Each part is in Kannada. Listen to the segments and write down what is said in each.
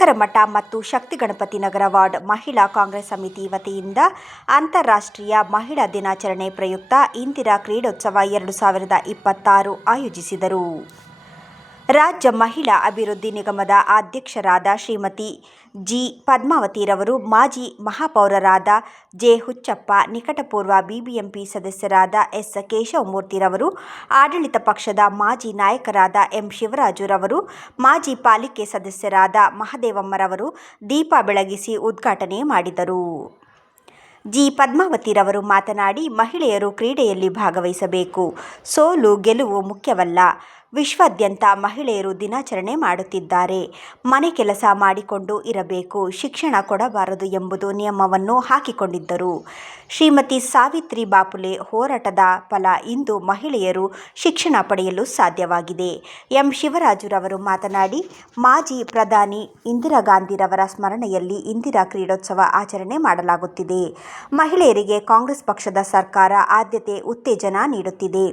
ಶಂಕರಮಠ ಮತ್ತು ಶಕ್ತಿಗಣಪತಿ ನಗರ ವಾರ್ಡ್ ಮಹಿಳಾ ಕಾಂಗ್ರೆಸ್ ಸಮಿತಿ ವತಿಯಿಂದ ಅಂತಾರಾಷ್ಟ್ರೀಯ ಮಹಿಳಾ ದಿನಾಚರಣೆ ಪ್ರಯುಕ್ತ ಇಂದಿರಾ ಕ್ರೀಡೋತ್ಸವ 2026 ಆಯೋಜಿಸಿದರು. ರಾಜ್ಯ ಮಹಿಳಾ ಅಭಿವೃದ್ಧಿ ನಿಗಮದ ಅಧ್ಯಕ್ಷರಾದ ಶ್ರೀಮತಿ ಜಿ. ಪದ್ಮಾವತಿರವರು, ಮಾಜಿ ಮಹಾಪೌರರಾದ ಜೆ. ಹುಚ್ಚಪ್ಪ, ನಿಕಟಪೂರ್ವ ಬಿಬಿಎಂಪಿ ಸದಸ್ಯರಾದ ಎಸ್. ಕೇಶವಮೂರ್ತಿರವರು, ಆಡಳಿತ ಪಕ್ಷದ ಮಾಜಿ ನಾಯಕರಾದ ಎಂ. ಶಿವರಾಜುರವರು, ಮಾಜಿ ಪಾಲಿಕೆ ಸದಸ್ಯರಾದ ಮಹದೇವಮ್ಮರವರು ದೀಪ ಬೆಳಗಿಸಿ ಉದ್ಘಾಟನೆ ಮಾಡಿದರು. ಜಿ. ಪದ್ಮಾವತಿರವರು ಮಾತನಾಡಿ, ಮಹಿಳೆಯರು ಕ್ರೀಡೆಯಲ್ಲಿ ಭಾಗವಹಿಸಬೇಕು. ಸೋಲು ಗೆಲುವು ಮುಖ್ಯವಲ್ಲ. ವಿಶ್ವಾದ್ಯಂತ ಮಹಿಳೆಯರು ದಿನಾಚರಣೆ ಮಾಡುತ್ತಿದ್ದಾರೆ. ಮನೆ ಕೆಲಸ ಮಾಡಿಕೊಂಡು ಇರಬೇಕು, ಶಿಕ್ಷಣ ಕೊಡಬಾರದು ಎಂಬುದು ನಿಯಮವನ್ನು ಹಾಕಿಕೊಂಡಿದ್ದರು. ಶ್ರೀಮತಿ ಸಾವಿತ್ರಿ ಬಾಪುಲೆ ಹೋರಾಟದ ಫಲ ಇಂದು ಮಹಿಳೆಯರು ಶಿಕ್ಷಣ ಪಡೆಯಲು ಸಾಧ್ಯವಾಗಿದೆ. ಎಂ. ಶಿವರಾಜುರವರು ಮಾತನಾಡಿ, ಮಾಜಿ ಪ್ರಧಾನಿ ಇಂದಿರಾ ಗಾಂಧಿರವರ ಸ್ಮರಣೆಯಲ್ಲಿ ಇಂದಿರಾ ಕ್ರೀಡೋತ್ಸವ ಆಚರಣೆ ಮಾಡಲಾಗುತ್ತಿದೆ. ಮಹಿಳೆಯರಿಗೆ ಕಾಂಗ್ರೆಸ್ ಪಕ್ಷದ ಸರ್ಕಾರ ಆದ್ಯತೆ, ಉತ್ತೇಜನ ನೀಡುತ್ತಿದೆ.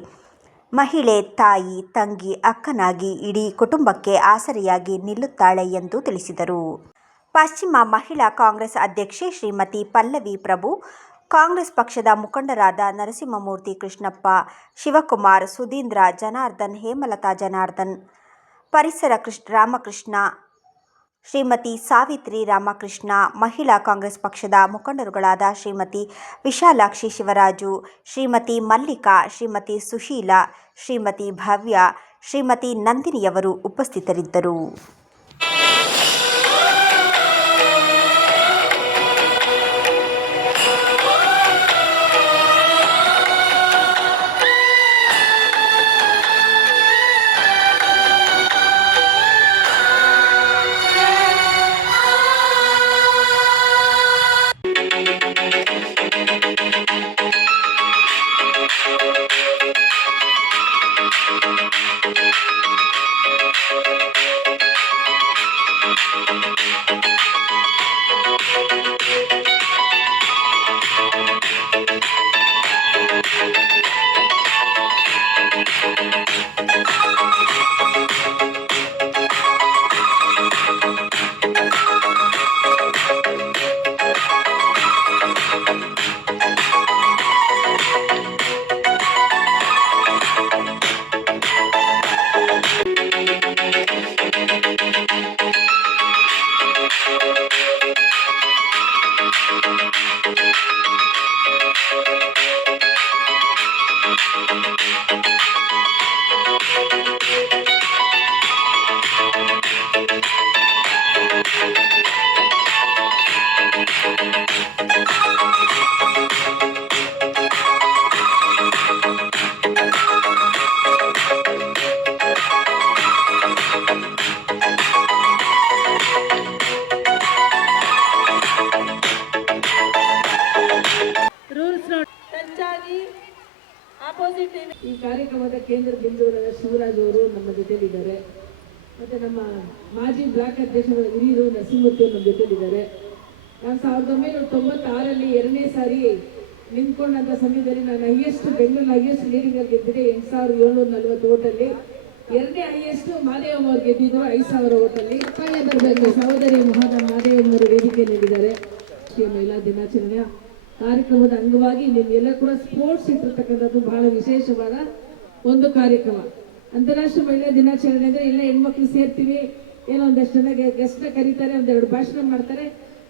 ಮಹಿಳೆ ತಾಯಿ, ತಂಗಿ, ಅಕ್ಕನಾಗಿ ಇಡೀ ಕುಟುಂಬಕ್ಕೆ ಆಸರೆಯಾಗಿ ನಿಲ್ಲುತ್ತಾಳೆ ಎಂದು ತಿಳಿಸಿದರು. ಪಶ್ಚಿಮ ಮಹಿಳಾ ಕಾಂಗ್ರೆಸ್ ಅಧ್ಯಕ್ಷೆ ಶ್ರೀಮತಿ ಪಲ್ಲವಿ ಪ್ರಭು, ಕಾಂಗ್ರೆಸ್ ಪಕ್ಷದ ಮುಖಂಡರಾದ ನರಸಿಂಹಮೂರ್ತಿ ಕೃಷ್ಣಪ್ಪ, ಶಿವಕುಮಾರ್, ಸುಧೀಂದ್ರ, ಜನಾರ್ದನ್, ಹೇಮಲತಾ ಜನಾರ್ದನ್, ಪರಿಸರ ರಾಮಕೃಷ್ಣ, ಶ್ರೀಮತಿ ಸಾವಿತ್ರಿ ರಾಮಕೃಷ್ಣ, ಮಹಿಳಾ ಕಾಂಗ್ರೆಸ್ ಪಕ್ಷದ ಮುಖಂಡರುಗಳಾದ ಶ್ರೀಮತಿ ವಿಶಾಲಾಕ್ಷಿ ಶಿವರಾಜು, ಶ್ರೀಮತಿ ಮಲ್ಲಿಕಾ, ಶ್ರೀಮತಿ ಸುಶೀಲಾ, ಶ್ರೀಮತಿ ಭವ್ಯ, ಶ್ರೀಮತಿ ನಂದಿನಿಯವರು ಉಪಸ್ಥಿತರಿದ್ದರು. ಈ ಕಾರ್ಯಕ್ರಮದ ಕೇಂದ್ರ ಬಿಂದುವಾದ ಶಿವರಾಜ್ ಅವರು ನಮ್ಮ ಜೊತೆಲಿದ್ದಾರೆ. ಮತ್ತೆ ನಮ್ಮ ಮಾಜಿ ಬ್ಲಾಕ್ ಅಧ್ಯಕ್ಷರ ಹಿರಿಯರು ನರಸಿಂಹಮೂರ್ತಿ ನಮ್ಮ ಜೊತೆಲಿದ್ದಾರೆ. ನಾನು 1996ರಲ್ಲಿ 2ನೇ ಸಾರಿ ನಿಂತ್ಕೊಂಡಂಥ ಸಮಯದಲ್ಲಿ ನಾನು ಬೆಂಗಳೂರಿನ ಹೈಯೆಸ್ಟ್ ಲೀಡಿಂಗ್ ಅಲ್ಲಿ ಗೆದ್ದಿದೆ 8740 ಓಟಲ್ಲಿ. 2ನೇ ಹೈಯೆಸ್ಟ್ ಮಾದೇವಮ್ಮ ಅವರು ಗೆದ್ದಿದ್ರು 5000 ಓಟಲ್ಲಿ. ಬರಬೇಕು ಸಹೋದರಿ ಮಾದೇವಮ್ಮ ಅವರು ವೇದಿಕೆ ನೀಡಿದ್ದಾರೆ. ರಾಷ್ಟ್ರೀಯ ಮಹಿಳಾ ದಿನಾಚರಣೆಯ ಕಾರ್ಯಕ್ರಮದ ಅಂಗವಾಗಿ ನಿಮಗೆಲ್ಲ ಕೂಡ ಸ್ಪೋರ್ಟ್ಸ್ ಇಟ್ಟಿರ್ತಕ್ಕಂಥದ್ದು ಬಹಳ ವಿಶೇಷವಾದ ಒಂದು ಕಾರ್ಯಕ್ರಮ. ಅಂತಾರಾಷ್ಟ್ರೀಯ ಮಹಿಳಾ ದಿನಾಚರಣೆ ಅಂದರೆ ಎಲ್ಲ ಹೆಣ್ಮಕ್ಳು ಸೇರ್ತೀವಿ, ಏನೋ ಒಂದಷ್ಟು ಜನ ಗೆಸ್ಟ್ನ ಕರೀತಾರೆ, ಒಂದೆರಡು ಭಾಷಣ ಮಾಡ್ತಾರೆ,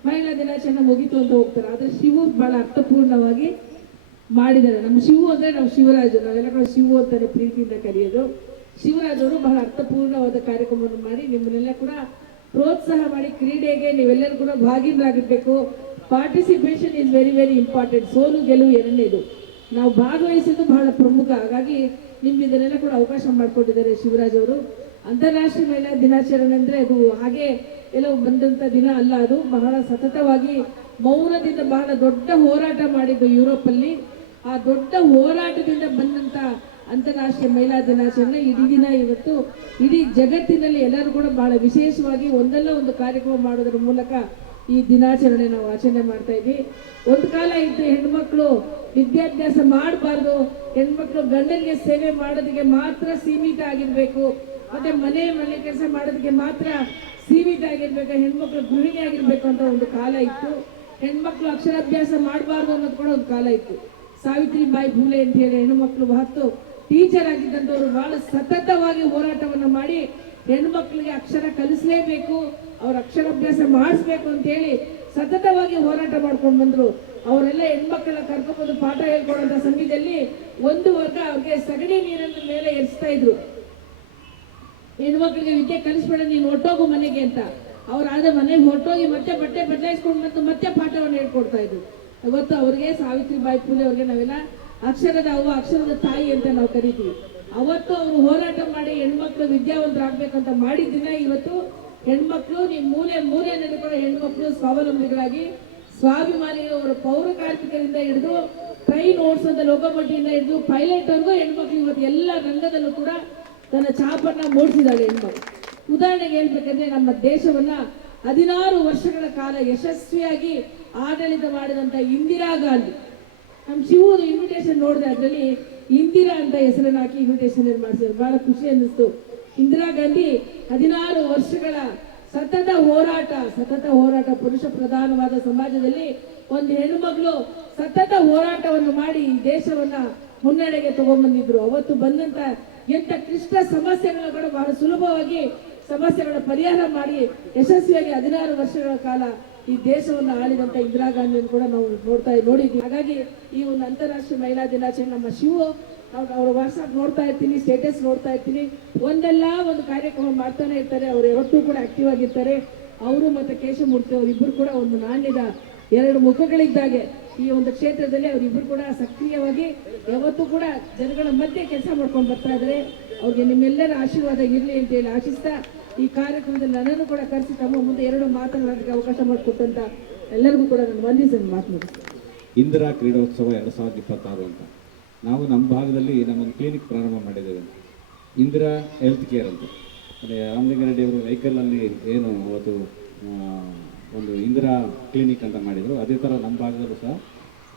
ಮಹಿಳಾ ದಿನಾಚರಣೆ ಮುಗೀತು ಅಂತ ಹೋಗ್ತಾರೆ. ಆದರೆ ಶಿವು ಬಹಳ ಅರ್ಥಪೂರ್ಣವಾಗಿ ಮಾಡಿದ್ದಾರೆ. ನಮ್ಮ ಶಿವು ಅಂದರೆ ನಾವು ಶಿವರಾಜು, ನಾವೆಲ್ಲ ಕೂಡ ಶಿವು ಅಂತಾನೆ ಪ್ರೀತಿಯಿಂದ ಕರೆಯೋದು. ಶಿವರಾಜ್ ಅವರು ಬಹಳ ಅರ್ಥಪೂರ್ಣವಾದ ಕಾರ್ಯಕ್ರಮವನ್ನು ಮಾಡಿ ನಿಮ್ಮನ್ನೆಲ್ಲ ಕೂಡ ಪ್ರೋತ್ಸಾಹ ಮಾಡಿ ಕ್ರೀಡೆಗೆ ನೀವೆಲ್ಲರೂ ಕೂಡ ಭಾಗಿಗಳಾಗಿರ್ಬೇಕು. Participation is very very important. ಸೋಲು ಗೆಲುವು ಎರಡನೇದು, ನಾವು ಭಾಗವಹಿಸೋದು ಬಹಳ ಪ್ರಮುಖ. ಹಾಗಾಗಿ ಇದನ್ನೆಲ್ಲ ಕೂಡ ಅವಕಾಶ ಮಾಡಿಕೊಟ್ಟಿದ್ದಾರೆ ಶಿವರಾಜ್ ಅವರು. ಅಂತಾರಾಷ್ಟ್ರೀಯ ಮಹಿಳಾ ದಿನಾಚರಣೆ ಅಂದರೆ ಅದು ಹಾಗೆ ಎಲ್ಲೋ ಬಂದಂಥ ದಿನ ಅಲ್ಲ, ಅದು ಬಹಳ ಸತತವಾಗಿ ಮೌನದಿಂದ ಬಹಳ ದೊಡ್ಡ ಹೋರಾಟ ಮಾಡಿದ್ದು ಯುರೋಪಲ್ಲಿ. ಆ ದೊಡ್ಡ ಹೋರಾಟದಿಂದ ಬಂದಂಥ ಅಂತಾರಾಷ್ಟ್ರೀಯ ಮಹಿಳಾ ದಿನಾಚರಣೆ ಇಡೀ ದಿನ ಇವತ್ತು ಇಡೀ ಜಗತ್ತಿನಲ್ಲಿ ಎಲ್ಲರೂ ಕೂಡ ಬಹಳ ವಿಶೇಷವಾಗಿ ಒಂದಲ್ಲ ಒಂದು ಕಾರ್ಯಕ್ರಮ ಮಾಡೋದ್ರ ಮೂಲಕ ಈ ದಿನಾಚರಣೆ ನಾವು ಆಚರಣೆ ಮಾಡ್ತಾ ಇದ್ವಿ. ಒಂದು ಕಾಲ ಇದ್ದು ಹೆಣ್ಮಕ್ಳು ವಿದ್ಯಾಭ್ಯಾಸ ಮಾಡಬಾರ್ದು, ಹೆಣ್ಮಕ್ಳು ಗಂಡನಿಗೆ ಸೇವೆ ಮಾಡೋದಕ್ಕೆ ಮಾತ್ರ ಸೀಮಿತ ಆಗಿರ್ಬೇಕು, ಮತ್ತೆ ಮನೆ ಕೆಲಸ ಮಾಡೋದಕ್ಕೆ ಮಾತ್ರ ಸೀಮಿತ ಆಗಿರ್ಬೇಕು, ಹೆಣ್ಮಕ್ಳು ಗೃಹಿಣಿ ಆಗಿರ್ಬೇಕು ಅಂತ ಒಂದು ಕಾಲ ಇತ್ತು. ಹೆಣ್ಮಕ್ಳು ಅಕ್ಷರಾಭ್ಯಾಸ ಮಾಡಬಾರ್ದು ಅನ್ನೋದು ಕೂಡ ಒಂದು ಕಾಲ ಇತ್ತು. ಸಾವಿತ್ರಿಬಾಯಿ ಫುಲೆ ಅಂತ ಹೇಳಿ ಹೆಣ್ಮಕ್ಳು ಮಹತ್ತು ಟೀಚರ್ ಆಗಿದ್ದಂಥವ್ರು ಬಹಳ ಸತತವಾಗಿ ಹೋರಾಟವನ್ನು ಮಾಡಿ ಹೆಣ್ಮಕ್ಳಿಗೆ ಅಕ್ಷರ ಕಲಿಸಲೇಬೇಕು, ಅವ್ರ ಅಕ್ಷರಾಭ್ಯಾಸ ಮಾಡಿಸ್ಬೇಕು ಅಂತೇಳಿ ಸತತವಾಗಿ ಹೋರಾಟ ಮಾಡ್ಕೊಂಡು ಬಂದ್ರು. ಅವರೆಲ್ಲ ಹೆಣ್ಮಕ್ಳನ್ನ ಕರ್ಕೊಂಡ್ಬಂದು ಪಾಠ ಹೇಳ್ಕೊಡುವಂಥ ಸಮಯದಲ್ಲಿ ಒಂದು ವರ್ಗ ಅವ್ರಿಗೆ ಸಗಣಿ ನೀರನ್ನು ಮೇಲೆ ಎರಿಸ್ತಾ ಇದ್ರು. ಹೆಣ್ಮಕ್ಳಿಗೆ ವಿದ್ಯೆ ಕಲಿಸ್ಬೇಡ, ನೀನು ಹೊಟ್ಟೋಗು ಮನೆಗೆ ಅಂತ. ಅವ್ರಾದ ಮನೆಗೆ ಹೊರಟೋಗಿ ಮತ್ತೆ ಬಟ್ಟೆ ಬದಲಾಯಿಸ್ಕೊಂಡು ಬಂದು ಮತ್ತೆ ಪಾಠವನ್ನು ಹೇಳ್ಕೊಡ್ತಾ ಇದ್ರು. ಇವತ್ತು ಅವ್ರಿಗೆ ಸಾವಿತ್ರಿಬಾಯಿ ಫುಲೆ ಅವ್ರಿಗೆ ನಾವೆಲ್ಲ ಅಕ್ಷರದ ಅವ್ವ, ಅಕ್ಷರದ ತಾಯಿ ಅಂತ ನಾವು ಕರಿತೀವಿ. ಅವತ್ತು ಅವರು ಹೋರಾಟ ಮಾಡಿ ಹೆಣ್ಮಕ್ಳು ವಿದ್ಯಾವಂತರಾಗಬೇಕಂತ ಮಾಡಿದ್ದಿನ ಇವತ್ತು ಹೆಣ್ಮಕ್ಳು ನೀವು ಮೂಲೆಯಲ್ಲಿ ಕೂಡ ಹೆಣ್ಮಕ್ಳು ಸ್ವಾವಲಂಬಿಗಳಾಗಿ ಸ್ವಾಭಿಮಾನಿ, ಅವರ ಪೌರ ಕಾರ್ಮಿಕರಿಂದ ಹಿಡಿದು ಟ್ರೈನ್ ಓಡಿಸೋದ ಲೋಕೋಮೋಟಿವಿಂದ ಹಿಡಿದು ಪೈಲಟ್ವರೆಗೂ ಹೆಣ್ಮಕ್ಳು ಇವತ್ತು ಎಲ್ಲ ರಂಗದಲ್ಲೂ ಕೂಡ ತನ್ನ ಛಾಪನ್ನ ಮೂಡಿಸಿದಾಳೆ ಹೆಣ್ಮಕ್ಳು. ಉದಾಹರಣೆಗೆ ಹೇಳ್ಬೇಕಂದ್ರೆ ನಮ್ಮ ದೇಶವನ್ನ 16 ವರ್ಷಗಳ ಕಾಲ ಯಶಸ್ವಿಯಾಗಿ ಆಡಳಿತ ಮಾಡಿದಂತ ಇಂದಿರಾ ಗಾಂಧಿ, ನಮ್ಮ ಶಿವುದು ಇನ್ವಿಟೇಷನ್ ನೋಡಿದೆ, ಅದರಲ್ಲಿ ಇಂದಿರಾ ಅಂತ ಹೆಸರನ್ನು ಹಾಕಿ ಇನ್ವಿಟೇಷನ್ ಮಾಡಿಸಿದ್ರು. ಬಹಳ ಖುಷಿ ಅನ್ನಿಸ್ತು. ಇಂದಿರಾ ಗಾಂಧಿ 16 ವರ್ಷಗಳ ಸತತ ಹೋರಾಟ ಪುರುಷ ಪ್ರಧಾನವಾದ ಸಮಾಜದಲ್ಲಿ ಒಂದು ಹೆಣ್ಣುಮಗಳು ಸತತ ಹೋರಾಟವನ್ನು ಮಾಡಿ ಈ ದೇಶವನ್ನ ಮುನ್ನಡೆಗೆ ತಗೊಂಡ್ಬಂದಿದ್ರು. ಅವತ್ತು ಬಂದಂತ ಎಂತ ಕ್ಲಿಷ್ಟ ಸಮಸ್ಯೆಗಳನ್ನು ಕೂಡ ಬಹಳ ಸುಲಭವಾಗಿ ಸಮಸ್ಯೆಗಳ ಪರಿಹಾರ ಮಾಡಿ ಯಶಸ್ವಿಯಾಗಿ 16 ವರ್ಷಗಳ ಕಾಲ ಈ ದೇಶವನ್ನು ಆಳಿದಂತ ಇಂದಿರಾ ಗಾಂಧಿಯನ್ನು ಕೂಡ ನಾವು ನೋಡಿದ್ವಿ. ಹಾಗಾಗಿ ಈ ಒಂದು ಅಂತಾರಾಷ್ಟ್ರೀಯ ಮಹಿಳಾ ದಿನಾಚರಣೆ ನಮ್ಮ ಶಿವು ಅವ್ರ ವಾಟ್ಸ್ಆಪ್ ನೋಡ್ತಾ ಇರ್ತೀನಿ, ಸ್ಟೇಟಸ್ ನೋಡ್ತಾ ಇರ್ತೀನಿ, ಒಂದಲ್ಲ ಒಂದು ಕಾರ್ಯಕ್ರಮ ಮಾಡ್ತಾನೆ ಇರ್ತಾರೆ. ಅವ್ರು ಯಾವತ್ತೂ ಕೂಡ ಆಕ್ಟಿವ್ ಆಗಿರ್ತಾರೆ. ಅವರು ಮತ್ತೆ ಕೇಶವಮೂರ್ತಿ ಅವರಿಬ್ಬರು ಕೂಡ ಒಂದು ನಾಣ್ಯದ 2 ಮುಖಗಳಿದ್ದಾಗೆ ಈ ಒಂದು ಕ್ಷೇತ್ರದಲ್ಲಿ ಅವರಿಬ್ಬರು ಕೂಡ ಸಕ್ರಿಯವಾಗಿ ಯಾವತ್ತೂ ಕೂಡ ಜನಗಳ ಮಧ್ಯೆ ಕೆಲಸ ಮಾಡ್ಕೊಂಡು ಬರ್ತಾ ಇದ್ದಾರೆ. ಅವ್ರಿಗೆ ನಿಮ್ಮೆಲ್ಲರ ಆಶೀರ್ವಾದ ಇರಲಿ ಅಂತ ಹೇಳಿ ಆಶಿಸ್ತಾ ಈ ಕಾರ್ಯಕ್ರಮದಲ್ಲಿ ನನ್ನನ್ನು ಕೂಡ ಕರೆಸಿ ತಮ್ಮ ಮುಂದೆ 2 ಮಾತನಾಡೋದಕ್ಕೆ ಅವಕಾಶ ಮಾಡಿಕೊಟ್ಟಂತ ಎಲ್ಲರಿಗೂ ಕೂಡ ನಾನು ವಂದಿಸಿ ಮಾತನಾಡಿಸ್ತೇನೆ. ಇಂದಿರಾ ಕ್ರೀಡೋತ್ಸವ 2026 ಅಂತ ನಾವು ನಮ್ಮ ಭಾಗದಲ್ಲಿ ನಮ್ಮೊಂದು ಕ್ಲಿನಿಕ್ ಪ್ರಾರಂಭ ಮಾಡಿದ್ದೇವೆ, ಇಂದಿರಾ ಹೆಲ್ತ್ ಕೇರ್ ಅಂತ. ಅದೇ ರಾಮಲಿಂಗಾರೆಡ್ಡಿ ಅವರು ವೆಹಿಕಲಲ್ಲಿ ಏನು ಅವತ್ತು ಒಂದು ಇಂದಿರಾ ಕ್ಲಿನಿಕ್ ಅಂತ ಮಾಡಿದರು, ಅದೇ ಥರ ನಮ್ಮ ಭಾಗದಲ್ಲೂ ಸಹ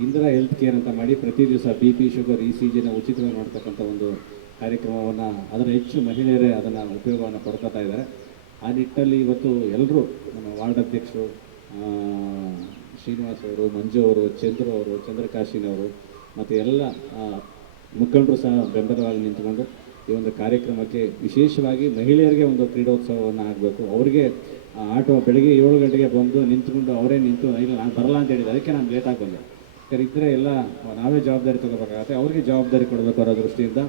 ಇಂದಿರಾ ಹೆಲ್ತ್ ಕೇರ್ ಅಂತ ಮಾಡಿ ಪ್ರತಿ ದಿವಸ BP, ಶುಗರ್, ECGನ ಉಚಿತವಾಗಿ ನೋಡ್ತಕ್ಕಂಥ ಒಂದು ಕಾರ್ಯಕ್ರಮವನ್ನು ಅದರ ಹೆಚ್ಚು ಮಹಿಳೆಯರೇ ಅದನ್ನು ಉಪಯೋಗವನ್ನು ಪಡ್ಕೊತಾ ಇದ್ದಾರೆ. ಆ ನಿಟ್ಟಿನಲ್ಲಿ ಇವತ್ತು ಎಲ್ಲರೂ ನಮ್ಮ ವಾರ್ಡ್ ಅಧ್ಯಕ್ಷರು ಶ್ರೀನಿವಾಸ್ ಅವರು, ಮಂಜು ಅವರು, ಚಂದ್ರು ಅವರು, ಚಂದ್ರಕಾಶಿನವರು ಮತ್ತು ಎಲ್ಲ ಮುಖಂಡರು ಸಹ ಬೆಂಬಲವಾಗಿ ನಿಂತುಕೊಂಡು ಈ ಒಂದು ಕಾರ್ಯಕ್ರಮಕ್ಕೆ ವಿಶೇಷವಾಗಿ ಮಹಿಳೆಯರಿಗೆ ಒಂದು ಕ್ರೀಡೋತ್ಸವವನ್ನು ಆಗಬೇಕು. ಅವರಿಗೆ ಆಟೋ ಬೆಳಗ್ಗೆ 7 ಗಂಟೆಗೆ ಬಂದು ನಿಂತ್ಕೊಂಡು ಅವರೇ ನಿಂತು ಇಲ್ಲ ನಾನು ಬರಲ್ಲ ಅಂತ ಹೇಳಿದ್ರು, ಅದಕ್ಕೆ ನಾನು ಲೇಟಾಗಿ ಬಂದೆ. ಯಾಕಂದ್ರೆ ಇದ್ದರೆ ಎಲ್ಲ ನಾವೇ ಜವಾಬ್ದಾರಿ ತಗೋಬೇಕಾಗತ್ತೆ, ಅವ್ರಿಗೆ ಜವಾಬ್ದಾರಿ ಕೊಡಬೇಕು ಅನ್ನೋ ದೃಷ್ಟಿಯಿಂದ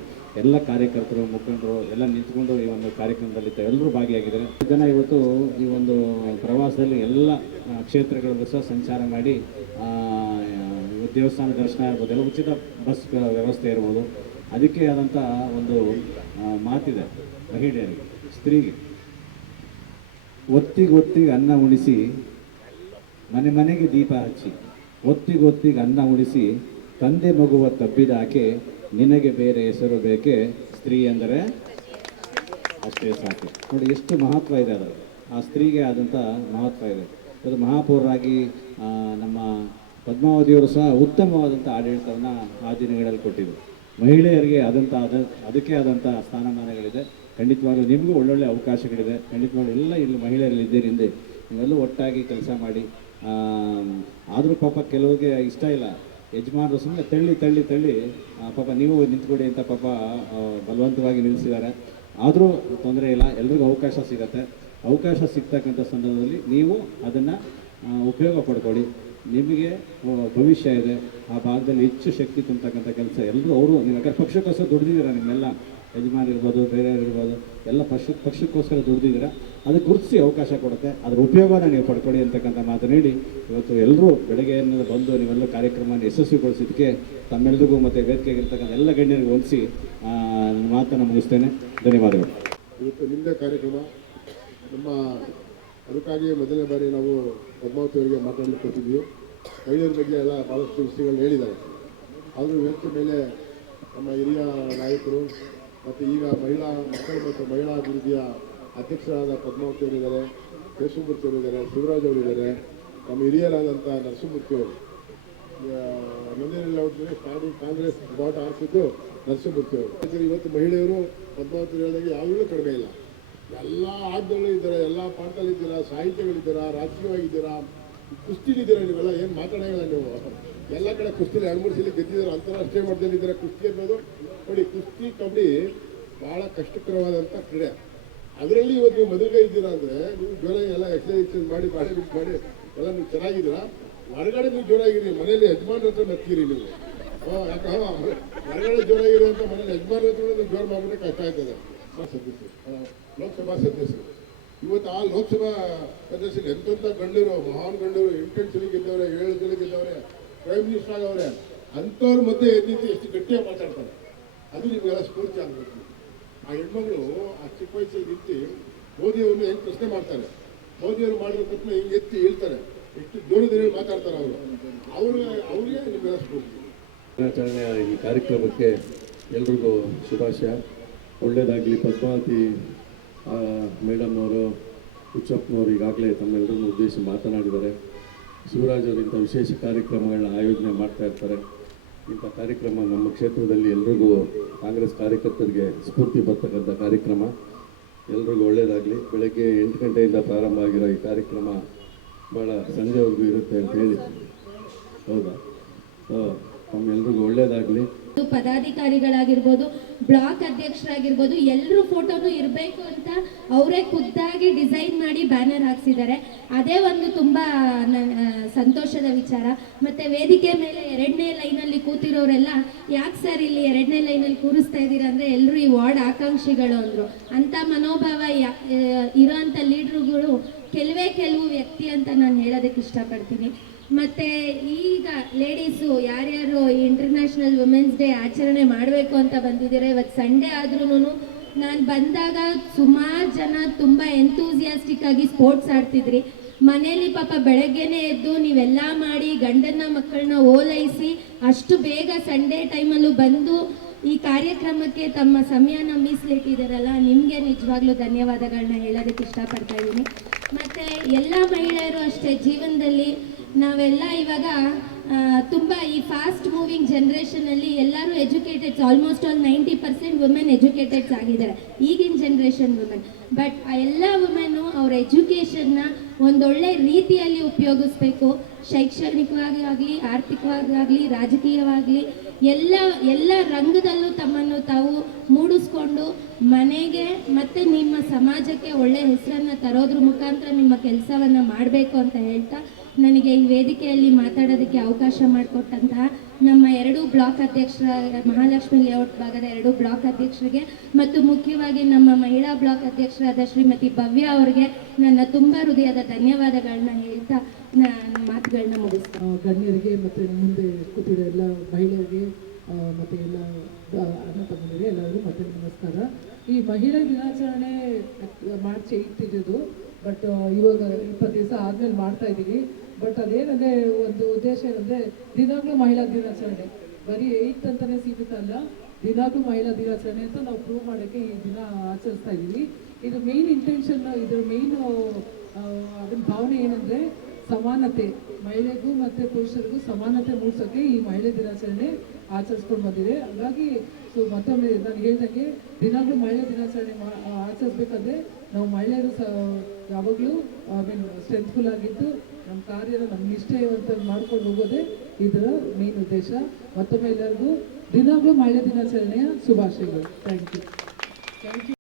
ಎಲ್ಲ ಕಾರ್ಯಕರ್ತರು, ಮುಖಂಡರು ಎಲ್ಲ ನಿಂತ್ಕೊಂಡು ಈ ಒಂದು ಕಾರ್ಯಕ್ರಮದಲ್ಲಿ ಎಲ್ಲರೂ ಭಾಗಿಯಾಗಿದ್ದಾರೆ. ಜನ ಇವತ್ತು ಈ ಒಂದು ಪ್ರವಾಸದಲ್ಲಿ ಎಲ್ಲ ಕ್ಷೇತ್ರಗಳಲ್ಲೂ ಸಹ ಸಂಚಾರ ಮಾಡಿ ದೇವಸ್ಥಾನ ದರ್ಶನ ಇರ್ಬೋದು, ಎಲ್ಲ ಉಚಿತ ಬಸ್ ವ್ಯವಸ್ಥೆ ಇರ್ಬೋದು. ಅದಕ್ಕೆ ಆದಂಥ ಒಂದು ಮಾತಿದೆ ಮಹಿಳೆಯರಿಗೆ, ಸ್ತ್ರೀಗೆ, ಒತ್ತಿಗೆ ಅನ್ನ ಉಣಿಸಿ ಮನೆಗೆ ದೀಪ ಹಚ್ಚಿ, ಒತ್ತಿಗೆ ಅನ್ನ ಉಣಿಸಿ ತಂದೆ ಮಗುವ ತಬ್ಬಿದಾಕೆ ನಿನಗೆ ಬೇರೆ ಹೆಸರು ಬೇಕೆ, ಸ್ತ್ರೀ ಅಂದರೆ ಅಷ್ಟೇ ಸಾಕು. ನೋಡಿ ಎಷ್ಟು ಮಹತ್ವ ಇದೆ ಅದರ, ಆ ಸ್ತ್ರೀಗೆ ಆದಂಥ ಮಹತ್ವ ಇದೆ. ಅದು ಮಹಾಪೌರರಾಗಿ ನಮ್ಮ ಪದ್ಮಾವತಿಯವರು ಸಹ ಉತ್ತಮವಾದಂಥ ಆಡಳಿತವನ್ನು ಆ ದಿನಗಳಲ್ಲಿ ಕೊಟ್ಟಿದ್ದರು. ಮಹಿಳೆಯರಿಗೆ ಅದಕ್ಕೆ ಆದಂಥ ಸ್ಥಾನಮಾನಗಳಿದೆ. ಖಂಡಿತವಾಗ್ಲೂ ನಿಮಗೂ ಒಳ್ಳೊಳ್ಳೆ ಅವಕಾಶಗಳಿದೆ. ಖಂಡಿತವಾಗ್ಲೂ ಎಲ್ಲ ಇಲ್ಲಿ ಮಹಿಳೆಯರಲ್ಲಿ ಇದ್ದೀರಿಂದೆ ನೀವೆಲ್ಲೂ ಒಟ್ಟಾಗಿ ಕೆಲಸ ಮಾಡಿ. ಆದರೂ ಪಾಪ ಕೆಲವರಿಗೆ ಇಷ್ಟ ಇಲ್ಲ, ಯಜಮಾನರು ಸುಮ್ಮನೆ ತಳ್ಳಿ ಪಾಪ ನೀವು ನಿಂತ್ಕೊಡಿ ಅಂತ ಪಾಪ ಬಲವಂತವಾಗಿ ನಿಲ್ಲಿಸಿದ್ದಾರೆ. ಆದರೂ ತೊಂದರೆ ಇಲ್ಲ, ಎಲ್ರಿಗೂ ಅವಕಾಶ ಸಿಗತ್ತೆ. ಅವಕಾಶ ಸಿಗ್ತಕ್ಕಂಥ ಸಂದರ್ಭದಲ್ಲಿ ನೀವು ಅದನ್ನು ಉಪಯೋಗ ಪಡ್ಕೊಳ್ಳಿ. ನಿಮಗೆ ಭವಿಷ್ಯ ಇದೆ, ಆ ಭಾಗದಲ್ಲಿ ಹೆಚ್ಚು ಶಕ್ತಿ ತುಂಬತಕ್ಕಂಥ ಕೆಲಸ ಎಲ್ಲರೂ ಅವರು ನೀವು ಯಾಕಂದ್ರೆ ಪಕ್ಷಕ್ಕೋಸ್ಕರ ದುಡ್ದಿದ್ದೀರ, ನಿಮ್ಮೆಲ್ಲ ಯಜಮಾನಿರ್ಬೋದು, ಬೇರೆಯವ್ರಿರ್ಬೋದು, ಎಲ್ಲ ಪಕ್ಷಕ್ಕೋಸ್ಕರ ದುಡ್ದಿದ್ದೀರ. ಅದಕ್ಕೆ ಗುರುತಿಸಿ ಅವಕಾಶ ಕೊಡುತ್ತೆ, ಅದರ ಉಪಯೋಗನ ನೀವು ಪಡ್ಕೊಳ್ಳಿ ಅಂತಕ್ಕಂಥ ಮಾತು ನೀಡಿ ಇವತ್ತು ಎಲ್ಲರೂ ಬೆಳಗ್ಗೆಯನ್ನು ಬಂದು ನೀವೆಲ್ಲ ಕಾರ್ಯಕ್ರಮವನ್ನು ಯಶಸ್ವಿಗೊಳಿಸಿದ್ದಕ್ಕೆ ತಮ್ಮೆಲ್ಲರಿಗೂ ಮತ್ತು ವೇದಿಕೆಗಿರ್ತಕ್ಕಂಥ ಎಲ್ಲ ಗಣ್ಯರಿಗೂ ವಂದಿಸಿ ಮಾತನ್ನು ಮುಗಿಸ್ತೇನೆ. ಧನ್ಯವಾದಗಳು. ಇವತ್ತು ನಿಮ್ಮದೇ ಕಾರ್ಯಕ್ರಮ, ನಮ್ಮ ಅದಕ್ಕಾಗಿ ಮೊದಲನೇ ಬಾರಿ ನಾವು ಪದ್ಮಾವತಿ ಅವರಿಗೆ ಮಾತಾಡಲಿಕ್ಕೆ ಕೊಟ್ಟಿದ್ವಿ. ಮಹಿಳೆಯರ ಬಗ್ಗೆ ಎಲ್ಲ ಭಾಳಷ್ಟು ವಿಷಯಗಳನ್ನ ಹೇಳಿದ್ದಾರೆ. ಆದರೂ ವೇದಿಕೆ ಮೇಲೆ ನಮ್ಮ ಹಿರಿಯ ನಾಯಕರು ಮತ್ತು ಈಗ ಮಹಿಳಾ ಮಕ್ಕಳು ಮತ್ತು ಮಹಿಳಾ ಅಭಿವೃದ್ಧಿಯ ಅಧ್ಯಕ್ಷರಾದ ಪದ್ಮಾವತಿ ಅವರಿದ್ದಾರೆ, ಕೇಶವಮೂರ್ತಿ ಅವರಿದ್ದಾರೆ, ಶಿವರಾಜ್ ಅವರಿದ್ದಾರೆ, ನಮ್ಮ ಹಿರಿಯರಾದಂಥ ನರಸಿಂಹಮೂರ್ತಿ ಅವರು. ನಂದೇನೆಲ್ಲ ಕಾಂಗ್ರೆಸ್ ಬಾಟ್ ಆರಿಸಿದ್ದು ನರಸಿಂಹಮೂರ್ತಿ ಅವರು. ಇವತ್ತು ಮಹಿಳೆಯರು ಪದ್ಮಾವತಿ ಹೇಳಿದಾಗ ಯಾವಾಗಲೂ ಕಡಿಮೆ ಇಲ್ಲ. ಎಲ್ಲ ಆಟದಲ್ಲೂ ಇದ್ದೀರಾ, ಎಲ್ಲ ಪಾಠದಲ್ಲಿದ್ದೀರಾ, ಸಾಹಿತ್ಯಗಳಿದ್ದೀರಾ, ರಾಜಕೀಯವಾಗಿದ್ದೀರಾ, ಕುಸ್ತಿಲಿದ್ದೀರಾ. ನೀವೆಲ್ಲ ಏನು ಮಾತಾಡೋಲ್ಲ ನೀವು. ಎಲ್ಲ ಕಡೆ ಕುಸ್ತಿಲಿ 2-3 ಸಲ ಗೆದ್ದಿದ್ದೀರಾ, ಅಂತಾರಾಷ್ಟ್ರೀಯ ಮಟ್ಟದಲ್ಲಿದ್ದೀರಾ. ಕುಸ್ತಿ ಅನ್ನೋದು ನೋಡಿ, ಕುಸ್ತಿ ಕಬಡ್ಡಿ ಭಾಳ ಕಷ್ಟಕರವಾದಂಥ ಕ್ರೀಡೆ. ಅದರಲ್ಲಿ ಇವತ್ತು ನೀವು ಮದುವೆ ಇದ್ದೀರಾ ಅಂದರೆ ನೀವು ಜೋರ ಎಲ್ಲ ಎಕ್ಸಸೈಸ್ ಮಾಡಿ ಬಾಡಿ ಬಿಟ್ಟು ಮಾಡಿ ಎಲ್ಲ ನೀವು ಚೆನ್ನಾಗಿದ್ದೀರಾ. ಹೊರಗಡೆ ನೀವು ಜೋರಾಗಿರಿ, ಮನೇಲಿ ಯಜಮಾನ್ರ ಹತ್ರ ನಕ್ಕಿರಿ ನೀವು. ಯಾಕೆ ಹೊರಗಡೆ ಜೋರಾಗಿರಿ ಅಂತ ಮನೇಲಿ ಯಜಮಾನ್ರ ಹತ್ರ ನೀವು ಜೋರು ಮಾಡಿಬಿಟ್ರೆ ಕಷ್ಟ ಆಗ್ತದೆ. ಸದಸ್ಯರು, ಲೋಕಸಭಾ ಸದಸ್ಯರು ಇವತ್ತು ಆ ಲೋಕಸಭಾ ಸದಸ್ಯರು ಎಂತೆಂಥ ಗಣ್ಯರು, ಮಹಾನ್ ಗಣ್ಯರು, 8 ಸಲ ಗೆದ್ದವ್ರೆ, 7 ಸಲ ಗೆದ್ದವ್ರೆ, ಪ್ರೈಮ್ ಮಿನಿಸ್ಟರ್ ಆಗವ್ರೆ. ಅಂಥವ್ರ ಮಧ್ಯೆ ಎದ್ದಿದ್ದು ಎಷ್ಟು ಗಟ್ಟಿಯಾಗಿ ಮಾತಾಡ್ತಾರೆ, ಅದು ನಿಮಗೆಲ್ಲ ಸ್ಫೂರ್ತಿ ಆಗಬೇಕು. ಆ ಹೆಣ್ಮಗಳು ಆ ಚಿಕ್ಕ ವಯಸ್ಸಲ್ಲಿ ನಿಂತು ಮೋದಿಯವ್ರನ್ನ ಹೆಂಗೆ ಪ್ರಶ್ನೆ ಮಾಡ್ತಾರೆ, ಮೋದಿಯವರು ಮಾಡಿದ ತಕ್ಷಣ ಹಿಂಗೆ ಎತ್ತಿ ಹೇಳ್ತಾರೆ, ಎಷ್ಟು ದೂರದಲ್ಲಿ ಮಾತಾಡ್ತಾರೆ ಅವ್ರಿಗೆ ನಿಮಗೆಲ್ಲ ಸ್ಫೂರ್ತಿ. ದಿನಾಚರಣೆಯ ಈ ಕಾರ್ಯಕ್ರಮಕ್ಕೆ ಎಲ್ರಿಗೂ ಶುಭಾಶಯ, ಒಳ್ಳೆಯದಾಗಲಿ. ಪದ್ಮಾವತಿ ಮೇಡಮ್ ಅವರು, ಹುಚ್ಚಪ್ಪನವರು ಈಗಾಗಲೇ ತಮ್ಮೆಲ್ಲರನ್ನು ಉದ್ದೇಶಿಸಿ ಮಾತನಾಡಿದ್ದಾರೆ. ಶಿವರಾಜ್ ಅವರು ಇಂಥ ವಿಶೇಷ ಕಾರ್ಯಕ್ರಮಗಳನ್ನ ಆಯೋಜನೆ ಮಾಡ್ತಾ ಇರ್ತಾರೆ. ಇಂಥ ಕಾರ್ಯಕ್ರಮ ನಮ್ಮ ಕ್ಷೇತ್ರದಲ್ಲಿ ಎಲ್ರಿಗೂ ಕಾಂಗ್ರೆಸ್ ಕಾರ್ಯಕರ್ತರಿಗೆ ಸ್ಫೂರ್ತಿ ಬರ್ತಕ್ಕಂಥ ಕಾರ್ಯಕ್ರಮ. ಎಲ್ರಿಗೂ ಒಳ್ಳೆಯದಾಗಲಿ. ಬೆಳಗ್ಗೆ 8 ಗಂಟೆಯಿಂದ ಪ್ರಾರಂಭ ಆಗಿರೋ ಈ ಕಾರ್ಯಕ್ರಮ ಭಾಳ ಸಂಜೆವರೆಗೂ ಇರುತ್ತೆ ಅಂತ ಹೇಳಿ, ಹೌದಾ? ನಮ್ಮೆಲ್ರಿಗೂ ಒಳ್ಳೆಯದಾಗಲಿ. ಪದಾಧಿಕಾರಿಗಳಾಗಿರ್ಬೋದು, ಬ್ಲಾಕ್ ಅಧ್ಯಕ್ಷರಾಗಿರ್ಬೋದು, ಎಲ್ಲರೂ ಫೋಟೋನು ಇರಬೇಕು ಅಂತ ಅವರೇ ಖುದ್ದಾಗಿ ಡಿಸೈನ್ ಮಾಡಿ ಬ್ಯಾನರ್ ಹಾಕ್ಸಿದ್ದಾರೆ. ಅದೇ ಒಂದು ತುಂಬ ಸಂತೋಷದ ವಿಚಾರ. ಮತ್ತು ವೇದಿಕೆ ಮೇಲೆ 2ನೇ ಲೈನಲ್ಲಿ ಕೂತಿರೋರೆಲ್ಲ, ಯಾಕೆ ಸರ್ ಇಲ್ಲಿ 2ನೇ ಲೈನಲ್ಲಿ ಕೂರಿಸ್ತಾ ಇದ್ದೀರಾ ಅಂದರೆ, ಎಲ್ಲರೂ ಈ ವಾರ್ಡ್ ಆಕಾಂಕ್ಷಿಗಳು ಅಂದರು. ಅಂಥ ಮನೋಭಾವ ಇರೋಂಥ ಲೀಡ್ರುಗಳು ಕೆಲವು ವ್ಯಕ್ತಿ ಅಂತ ನಾನು ಹೇಳೋದಕ್ಕೆ ಇಷ್ಟಪಡ್ತೀನಿ. ಮತ್ತು ಈಗ ಲೇಡೀಸು ಯಾರ್ಯಾರು ಇಂಟರ್ನ್ಯಾಷನಲ್ ವುಮೆನ್ಸ್ ಡೇ ಆಚರಣೆ ಮಾಡಬೇಕು ಅಂತ ಬಂದಿದ್ದೀರಾ, ಇವತ್ತು ಸಂಡೇ ಆದ್ರೂ ನಾನು ಬಂದಾಗ ಸುಮಾರು ಜನ ತುಂಬ ಎಂತೂಸಿಯಾಸ್ಟಿಕ್ ಆಗಿ ಸ್ಪೋರ್ಟ್ಸ್ ಆಡ್ತಿದ್ರಿ. ಮನೇಲಿ ಪಾಪ ಬೆಳಗ್ಗೆನೇ ಎದ್ದು ನೀವೆಲ್ಲ ಮಾಡಿ ಗಂಡನ ಮಕ್ಕಳನ್ನ ಓಲೈಸಿ ಅಷ್ಟು ಬೇಗ ಸಂಡೇ ಟೈಮಲ್ಲೂ ಬಂದು ಈ ಕಾರ್ಯಕ್ರಮಕ್ಕೆ ತಮ್ಮ ಸಮಯನ ಮೀಸಲಿಟ್ಟಿದ್ದಾರಲ್ಲ, ನಿಮಗೆ ನಿಜವಾಗ್ಲೂ ಧನ್ಯವಾದಗಳನ್ನ ಹೇಳೋದಕ್ಕೆ ಇಷ್ಟಪಡ್ತಾ ಇದ್ದೀನಿ. ಮತ್ತು ಎಲ್ಲ ಮಹಿಳೆಯರು ಅಷ್ಟೇ, ಜೀವನದಲ್ಲಿ ನಾವೆಲ್ಲ ಇವಾಗ ತುಂಬ ಈ ಫಾಸ್ಟ್ ಮೂವಿಂಗ್ ಜನ್ರೇಷನಲ್ಲಿ ಎಲ್ಲರೂ educateds, almost all 90% women educateds ಆಗಿದ್ದಾರೆ ಈಗಿನ ಜನ್ರೇಷನ್ ವುಮೆನ್. ಬಟ್ ಆ ಎಲ್ಲ ವುಮೆನ್ನು ಅವ್ರ ಎಜುಕೇಷನ್ನ ಒಂದೊಳ್ಳೆ ರೀತಿಯಲ್ಲಿ ಉಪಯೋಗಿಸ್ಬೇಕು. ಶೈಕ್ಷಣಿಕವಾಗಿ ಆಗಲಿ, ಆರ್ಥಿಕವಾಗಿ ಆಗಲಿ, ರಾಜಕೀಯವಾಗಲಿ, ಎಲ್ಲ ರಂಗದಲ್ಲೂ ತಮ್ಮನ್ನು ತಾವು ಮೂಡಿಸ್ಕೊಂಡು ಮನೆಗೆ ಮತ್ತು ನಿಮ್ಮ ಸಮಾಜಕ್ಕೆ ಒಳ್ಳೆಯ ಹೆಸರನ್ನು ತರೋದ್ರ ಮುಖಾಂತರ ನಿಮ್ಮ ಕೆಲಸವನ್ನು ಮಾಡಬೇಕು ಅಂತ ಹೇಳ್ತಾ, ನನಗೆ ಈ ವೇದಿಕೆಯಲ್ಲಿ ಮಾತಾಡೋದಕ್ಕೆ ಅವಕಾಶ ಮಾಡಿಕೊಟ್ಟಂತಹ ನಮ್ಮ 2 ಬ್ಲಾಕ್ ಅಧ್ಯಕ್ಷರ, ಮಹಾಲಕ್ಷ್ಮಿ ಲೇಔಟ್ ಭಾಗದ 2 ಬ್ಲಾಕ್ ಅಧ್ಯಕ್ಷರಿಗೆ ಮತ್ತು ಮುಖ್ಯವಾಗಿ ನಮ್ಮ ಮಹಿಳಾ ಬ್ಲಾಕ್ ಅಧ್ಯಕ್ಷರಾದ ಶ್ರೀಮತಿ ಭವ್ಯ ಅವರಿಗೆ ನನ್ನ ತುಂಬ ಹೃದಯದ ಧನ್ಯವಾದಗಳನ್ನ ಹೇಳ್ತಾ ನನ್ನ ಮಾತುಗಳನ್ನ ಮುಗಿಸ್ತೀನಿ. ಗಣ್ಯರಿಗೆ ಮತ್ತು ಮುಂದೆ ಕೂತಿರೋ ಎಲ್ಲ ಮಹಿಳೆಯರಿಗೆ ಮತ್ತು ಎಲ್ಲ ಅಣ್ಣ ತಮ್ಮನಿಗೆ ಎಲ್ಲರಿಗೂ ಮತ್ತೆ ನಮಸ್ಕಾರ. ಈ ಮಹಿಳಾ ದಿನಾಚರಣೆ ಮಾರ್ಚ್ 8 ಇರೋದು, ಬಟ್ ಇವಾಗ 20 ದಿವಸ ಆದಮೇಲೆ ಮಾಡ್ತಾ ಇದ್ದೀವಿ. ಬಟ್ ಅದೇನಂದರೆ ಒಂದು ಉದ್ದೇಶ ಏನಂದರೆ, ದಿನಾಗಲೂ ಮಹಿಳಾ ದಿನಾಚರಣೆ ಬರೀ 8 ಅಂತಲೇ ಸೀಮಿತ ಅಲ್ಲ, ದಿನಾಗಲೂ ಮಹಿಳಾ ದಿನಾಚರಣೆ ಅಂತ ನಾವು ಪ್ರೂವ್ ಮಾಡೋಕ್ಕೆ ಈ ದಿನ ಆಚರಿಸ್ತಾ ಇದ್ದೀವಿ. ಇದು ಮೇನ್ ಇಂಟೆನ್ಷನ್, ಇದರ ಮೇನ್ ಅದನ್ನ ಭಾವನೆ ಏನಂದರೆ ಸಮಾನತೆ, ಮಹಿಳೆಗೂ ಮತ್ತು ಪುರುಷರಿಗೂ ಸಮಾನತೆ ಮೂಡಿಸೋಕ್ಕೆ ಈ ಮಹಿಳೆ ದಿನಾಚರಣೆ ಆಚರಿಸ್ಕೊಂಡು ಬಂದಿದೆ. ಹಾಗಾಗಿ ಮತ್ತೊಮ್ಮೆ ನಾನು ಹೇಳ್ದಂಗೆ ದಿನಾಗಲೂ ಮಹಿಳಾ ದಿನಾಚರಣೆ ಆಚರಿಸ್ಬೇಕಂದ್ರೆ ನಾವು ಮಹಿಳೆಯರು ಯಾವಾಗಲೂ ಸ್ಟ್ರೆಂತ್ಫುಲ್ ಆಗಿದ್ದು ನಮ್ಮ ಕಾರ್ಯನ ನಮ್ಮ ನಿಷ್ಠೆವಂತ ಮಾಡ್ಕೊಂಡು ಹೋಗೋದೇ ಇದರ ಮೇನ್ ಉದ್ದೇಶ. ಮತ್ತೊಮ್ಮೆ ಎಲ್ಲರಿಗೂ ದಿನಾಗಲೂ ಮಹಿಳಾ ದಿನಾಚರಣೆಯ ಶುಭಾಶಯಗಳು. Thank you.